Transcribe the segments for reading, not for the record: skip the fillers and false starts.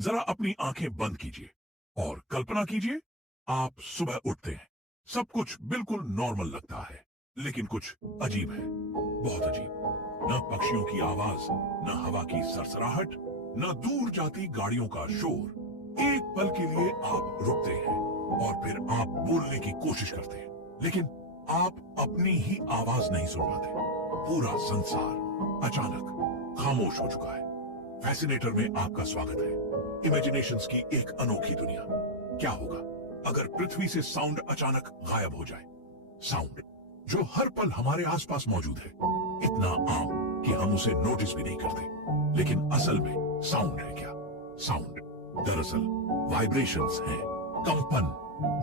जरा अपनी आंखें बंद कीजिए और कल्पना कीजिए आप सुबह उठते हैं। सब कुछ बिल्कुल नॉर्मल लगता है, लेकिन कुछ अजीब है, बहुत अजीब। न पक्षियों की आवाज, न हवा की सरसराहट, न दूर जाती गाड़ियों का शोर। एक पल के लिए आप रुकते हैं और फिर आप बोलने की कोशिश करते हैं, लेकिन आप अपनी ही आवाज नहीं सुन पाते। पूरा संसार अचानक खामोश हो चुका है। फैसिनेटर में आपका स्वागत है, इमेजिनेशंस की एक अनोखी दुनिया। क्या होगा अगर पृथ्वी से साउंड अचानक गायब हो जाए? साउंड जो हर पल हमारे आसपास मौजूद है, इतना आम कि हम उसे नोटिस भी नहीं करते। लेकिन असल में साउंड है क्या? साउंड दरअसल वाइब्रेशंस हैं, कंपन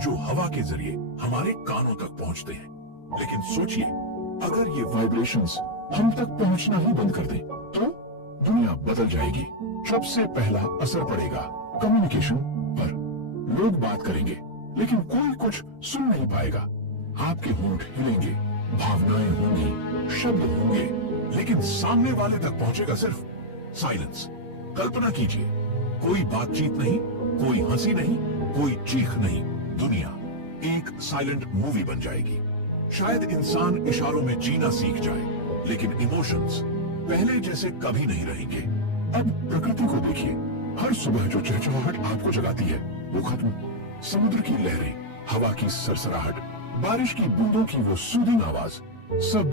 जो हवा के जरिए हमारे कानों तक पहुंचते हैं। लेकिन सोचिए, अगर ये वाइब्रेशंस हम तक पहुंचना ही बंद कर दें तो दुनिया बदल जाएगी। सबसे पहला असर पड़ेगा कम्युनिकेशन पर। लोग बात करेंगे लेकिन कोई कुछ सुन नहीं पाएगा। आपके होंठ हिलेंगे, भावनाएं होंगी, शब्द होंगे, लेकिन सामने वाले तक पहुंचेगा सिर्फ साइलेंस। कल्पना कीजिए, कोई बातचीत नहीं, कोई हंसी नहीं, कोई चीख नहीं। दुनिया एक साइलेंट मूवी बन जाएगी। शायद इंसान इशारों में जीना सीख जाए, लेकिन इमोशंस पहले जैसे कभी नहीं रहेंगे। अब प्रकृति को देखिए, हर सुबह जो चहचहाहट आपको जगाती है वो खत्म। समुद्र की लहरें, हवा की सरसराहट, बारिश की बूंदों की वो सूदिंग आवाज, सब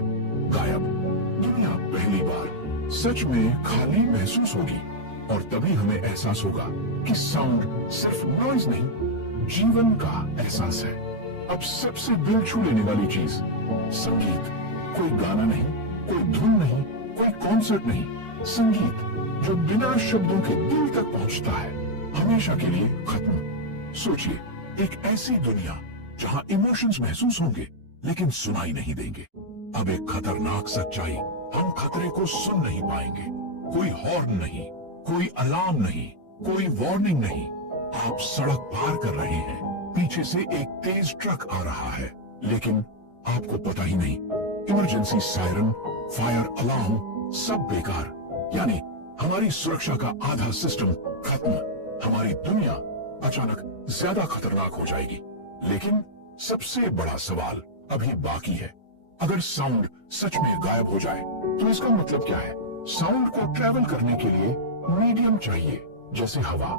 गायब। दुनिया पहली बार सच में खाली महसूस होगी और तभी हमें एहसास होगा कि साउंड सिर्फ नॉइज नहीं, जीवन का एहसास है। अब सबसे दिल छू लेने वाली चीज, संगीत। कोई गाना नहीं, कोई धुन नहीं, कोई कॉन्सर्ट नहीं, संगीत जो बिना शब्दों के दिल तक पहुंचता है, हमेशा के लिए खत्म। सोचिए, एक ऐसी दुनिया जहां इमोशंस महसूस होंगे लेकिन सुनाई नहीं देंगे। अब एक खतरनाक सच्चाई, हम खतरे को सुन नहीं पाएंगे। कोई हॉर्न नहीं, कोई अलार्म नहीं, कोई वार्निंग नहीं। आप सड़क पार कर रहे हैं, पीछे से एक तेज ट्रक आ रहा है, लेकिन आपको पता ही नहीं। इमरजेंसी सायरन, फायर अलार्म सब बेकार। यानी हमारी सुरक्षा का आधा सिस्टम खत्म। हमारी दुनिया अचानक ज्यादा खतरनाक हो जाएगी। लेकिन सबसे बड़ा सवाल अभी बाकी है। अगर साउंड सच में गायब हो जाए तो इसका मतलब क्या है? साउंड को ट्रैवल करने के लिए मीडियम चाहिए, जैसे हवा।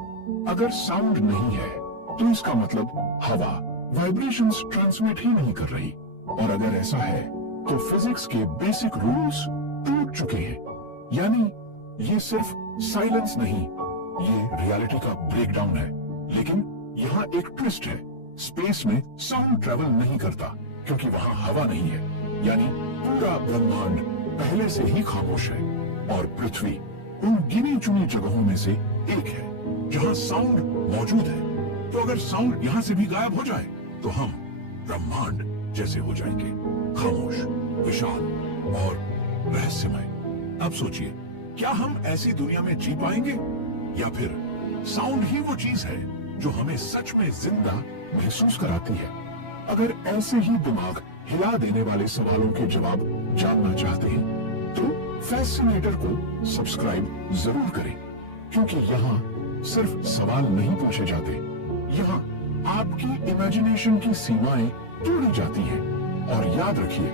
अगर साउंड नहीं है तो इसका मतलब हवा वाइब्रेशंस ट्रांसमिट ही नहीं कर रही। और अगर ऐसा है तो फिजिक्स के बेसिक रूल्स टूट चुके हैं। यानी ये सिर्फ साइलेंस नहीं, ये रियलिटी का ब्रेकडाउन है। लेकिन यहाँ एक ट्विस्ट है, स्पेस में साउंड ट्रैवल नहीं करता क्योंकि वहाँ हवा नहीं है। यानी पूरा ब्रह्मांड पहले से ही खामोश है और पृथ्वी उन गिनी चुनी जगहों में से एक है जहाँ साउंड मौजूद है। तो अगर साउंड यहाँ से भी गायब हो जाए तो हम ब्रह्मांड जैसे हो जाएंगे, खामोश, विशाल और रहस्यमय। अब सोचिए, क्या हम ऐसी दुनिया में जी पाएंगे या फिर साउंड ही वो चीज है जो हमें सच में जिंदा महसूस कराती है? अगर ऐसे ही दिमाग हिला देने वाले सवालों के जवाब जानना चाहते हैं तो फैसिनेटर को सब्सक्राइब जरूर करें, क्योंकि यहाँ सिर्फ सवाल नहीं पूछे जाते, यहाँ आपकी इमेजिनेशन की सीमाएं तोड़ी जाती हैं। और याद रखिए,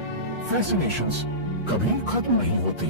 फैसिनेशंस कभी खत्म नहीं होती।